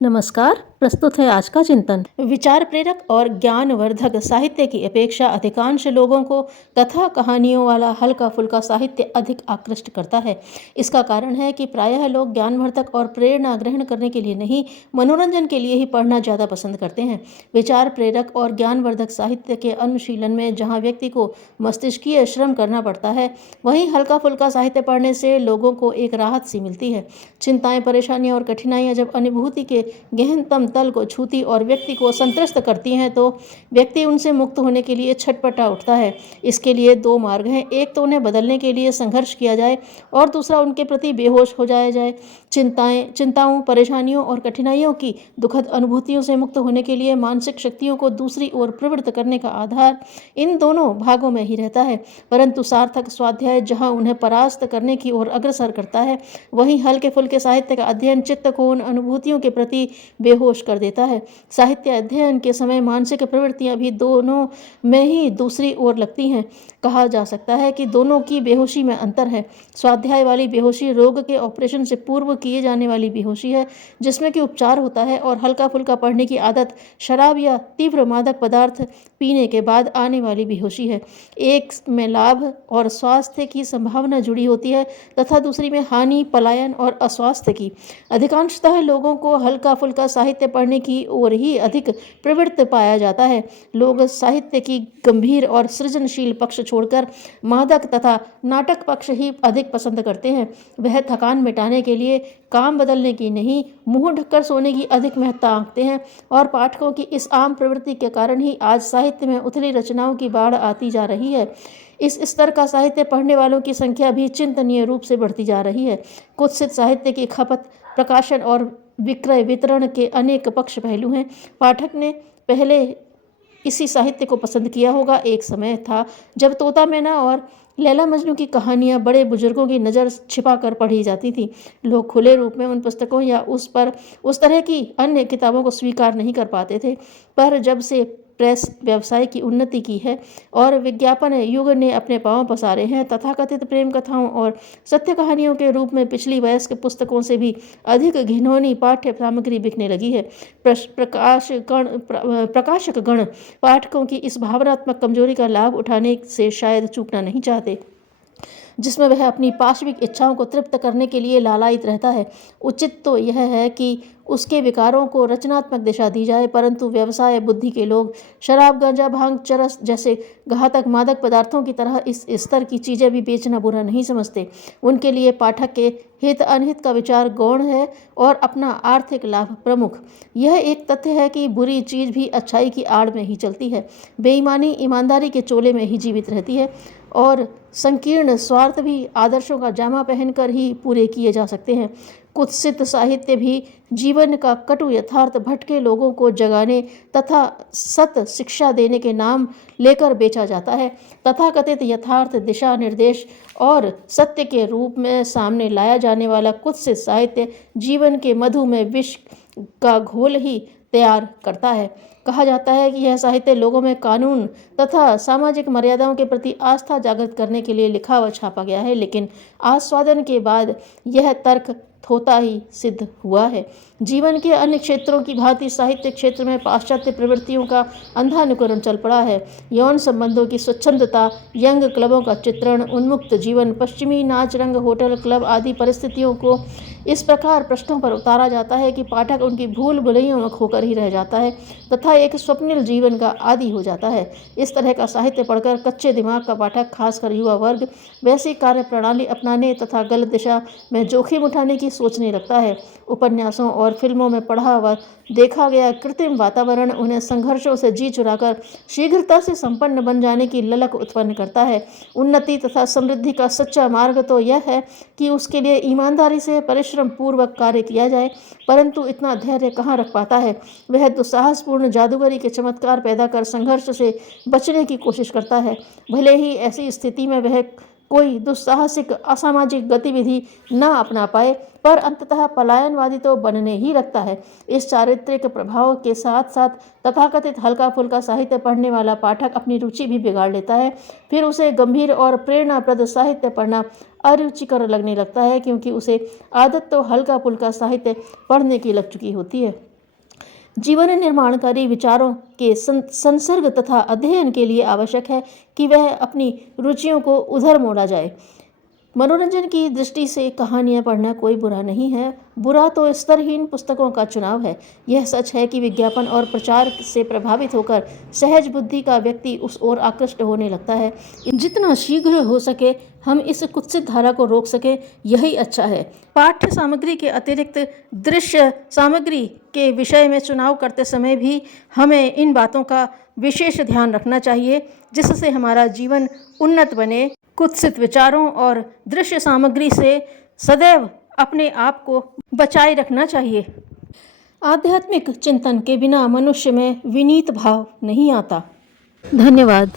नमस्कार। प्रस्तुत है आज का चिंतन। विचार प्रेरक और ज्ञानवर्धक साहित्य की अपेक्षा अधिकांश लोगों को कथा कहानियों वाला हल्का फुल्का साहित्य अधिक आकृष्ट करता है। इसका कारण है कि प्रायः लोग ज्ञानवर्धक और प्रेरणा ग्रहण करने के लिए नहीं, मनोरंजन के लिए ही पढ़ना ज़्यादा पसंद करते हैं। विचार प्रेरक और ज्ञानवर्धक साहित्य के अनुशीलन में जहाँ व्यक्ति को मस्तिष्कीय श्रम करना पड़ता है, वहीं हल्का फुल्का साहित्य पढ़ने से लोगों को एक राहत सी मिलती है। चिंताएं, परेशानियां और कठिनाइयां जब अनुभूति के गहनतम तल को छूती और व्यक्ति को संत्रस्त करती हैं, तो व्यक्ति उनसे मुक्त होने के लिए छटपटा उठता है। इसके लिए दो मार्ग हैं। एक तो उन्हें बदलने के लिए संघर्ष किया जाए और दूसरा उनके प्रति बेहोश हो जाया जाए। चिंताओं, परेशानियों और कठिनाइयों की दुखद अनुभूतियों से मुक्त होने के लिए मानसिक शक्तियों को दूसरी ओर प्रवृत्त करने का आधार इन दोनों भागों में ही रहता है। परंतु सार्थक स्वाध्याय जहाँ उन्हें परास्त करने की ओर अग्रसर करता है, वहीं हल्के फुल्के साहित्य का अध्ययन चित्त को उन अनुभूतियों के प्रति बेहोश कर देता है। साहित्य अध्ययन के समय मानसिक प्रवृत्तियां भी दोनों में ही दूसरी ओर लगती हैं। कहा जा सकता है कि दोनों की बेहोशी में अंतर है। स्वाध्याय वाली बेहोशी रोग के ऑपरेशन से पूर्व किए जाने वाली बेहोशी है, जिसमें कि उपचार होता है, और हल्का फुल्का पढ़ने की आदत शराब या तीव्र मादक पदार्थ पीने के बाद आने वाली बेहोशी है। एक में लाभ और स्वास्थ्य की संभावना जुड़ी होती है तथा दूसरी में हानि, पलायन और अस्वास्थ्य की। अधिकांशतः लोगों को हल्का फुल्का साहित्य पढ़ने की ओर ही अधिक प्रवृत्त पाया जाता है। लोग साहित्य की गंभीर और सृजनशील पक्ष छोड़कर मादक तथा नाटक पक्ष ही अधिक पसंद करते हैं। वह थकान मिटाने के लिए, काम बदलने की नहीं, मुंह ढककर सोने की अधिक महत्ता आंकते हैं, और पाठकों की इस आम प्रवृत्ति के कारण ही आज साहित्य में उथली रचनाओं की बाढ़ आती जा रही है। इस स्तर का साहित्य पढ़ने वालों की संख्या भी चिंतनीय रूप से बढ़ती जा रही है। कुत्सित साहित्य की खपत, प्रकाशन और विक्रय वितरण के अनेक पक्ष पहलू हैं। पाठक ने पहले इसी साहित्य को पसंद किया होगा। एक समय था जब तोता मैना और लैला मजनू की कहानियाँ बड़े बुजुर्गों की नज़र छिपा कर पढ़ी जाती थी। लोग खुले रूप में उन पुस्तकों या उस तरह की अन्य किताबों को स्वीकार नहीं कर पाते थे। पर जब से प्रेस व्यवसाय की उन्नति की है और विज्ञापन युग ने अपने पांव पसारे हैं, तथाकथित प्रेम कथाओं और सत्य कहानियों के रूप में पिछली वयस्क पुस्तकों से भी अधिक घिनौनी पाठ्य सामग्री बिकने लगी है। प्रकाशक गण पाठकों की इस भावनात्मक कमजोरी का लाभ उठाने से शायद चूकना नहीं चाहते, जिसमें वह अपनी पाशविक इच्छाओं को तृप्त करने के लिए लालायित रहता है। उचित तो यह है कि उसके विकारों को रचनात्मक दिशा दी जाए, परंतु व्यवसाय बुद्धि के लोग शराब, गांजा, भांग, चरस जैसे घातक मादक पदार्थों की तरह इस स्तर की चीज़ें भी बेचना बुरा नहीं समझते। उनके लिए पाठक के हित अनहित का विचार गौण है और अपना आर्थिक लाभ प्रमुख। यह एक तथ्य है कि बुरी चीज़ भी अच्छाई की आड़ में ही चलती है, बेईमानी ईमानदारी के चोले में ही जीवित रहती है, और संकीर्ण स्वार्थ भी आदर्शों का जामा पहनकर ही पूरे किए जा सकते हैं। कुत्सित साहित्य भी जीवन का कटु यथार्थ भटके लोगों को जगाने तथा सत शिक्षा देने के नाम लेकर बेचा जाता है। तथाकथित यथार्थ दिशा निर्देश और सत्य के रूप में सामने लाया जाने वाला कुत्सित साहित्य जीवन के मधु में विष का घोल ही तैयार करता है। कहा जाता है कि यह साहित्य लोगों में कानून तथा सामाजिक मर्यादाओं के प्रति आस्था जागृत करने के लिए लिखा व छापा गया है, लेकिन आस्वादन के बाद यह तर्क थोथा ही सिद्ध हुआ है। जीवन के अन्य क्षेत्रों की भांति साहित्य क्षेत्र में पाश्चात्य प्रवृत्तियों का अंधा अनुकरण चल पड़ा है। यौन संबंधों की स्वच्छंदता, यंग क्लबों का चित्रण, उन्मुक्त जीवन, पश्चिमी नाच, रंग, होटल, क्लब आदि परिस्थितियों को इस प्रकार प्रश्नों पर उतारा जाता है कि पाठक उनकी भूल भुलैयों में खोकर ही रह जाता है तथा एक स्वप्निल जीवन का आदी हो जाता है। इस तरह का साहित्य पढ़कर कच्चे दिमाग का पाठक, खासकर युवा वर्ग, वैसी कार्य प्रणाली अपनाने तथा गलत दिशा में जोखिम उठाने की सोचने लगता है। उपन्यासों और फिल्मों में पढ़ा व देखा गया कृत्रिम वातावरण उन्हें संघर्षों से जी चुराकर शीघ्रता से संपन्न बन जाने की ललक उत्पन्न करता है। उन्नति तथा समृद्धि का सच्चा मार्ग तो यह है कि उसके लिए ईमानदारी से परिश्रम पूर्वक कार्य किया जाए, परंतु इतना धैर्य कहाँ रख पाता है। वह दुस्साहसपूर्ण जादूगरी के चमत्कार पैदा कर संघर्ष से बचने की कोशिश करता है। भले ही ऐसी स्थिति में वह कोई दुस्साहसिक असामाजिक गतिविधि न अपना पाए, पर अंततः पलायनवादी तो बनने ही लगता है। इस चारित्रिक प्रभाव के साथ साथ तथाकथित हल्का फुल्का साहित्य पढ़ने वाला पाठक अपनी रुचि भी बिगाड़ लेता है। फिर उसे गंभीर और प्रेरणाप्रद साहित्य पढ़ना अरुचिकर लगने लगता है, क्योंकि उसे आदत तो हल्का फुल्का साहित्य पढ़ने की लग चुकी होती है। जीवन निर्माणकारी विचारों के संसर्ग तथा अध्ययन के लिए आवश्यक है कि वह अपनी रुचियों को उधर मोड़ा जाए। मनोरंजन की दृष्टि से कहानियाँ पढ़ना कोई बुरा नहीं है, बुरा तो स्तरहीन पुस्तकों का चुनाव है। यह सच है कि विज्ञापन और प्रचार से प्रभावित होकर सहज बुद्धि का व्यक्ति उस ओर आकृष्ट होने लगता है। जितना शीघ्र हो सके हम इस कुत्सित धारा को रोक सके, यही अच्छा है। पाठ्य सामग्री के अतिरिक्त दृश्य सामग्री के विषय में चुनाव करते समय भी हमें इन बातों का विशेष ध्यान रखना चाहिए, जिससे हमारा जीवन उन्नत बने। कुत्सित विचारों और दृश्य सामग्री से सदैव अपने आप को बचाए रखना चाहिए। आध्यात्मिक चिंतन के बिना मनुष्य में विनीत भाव नहीं आता। धन्यवाद।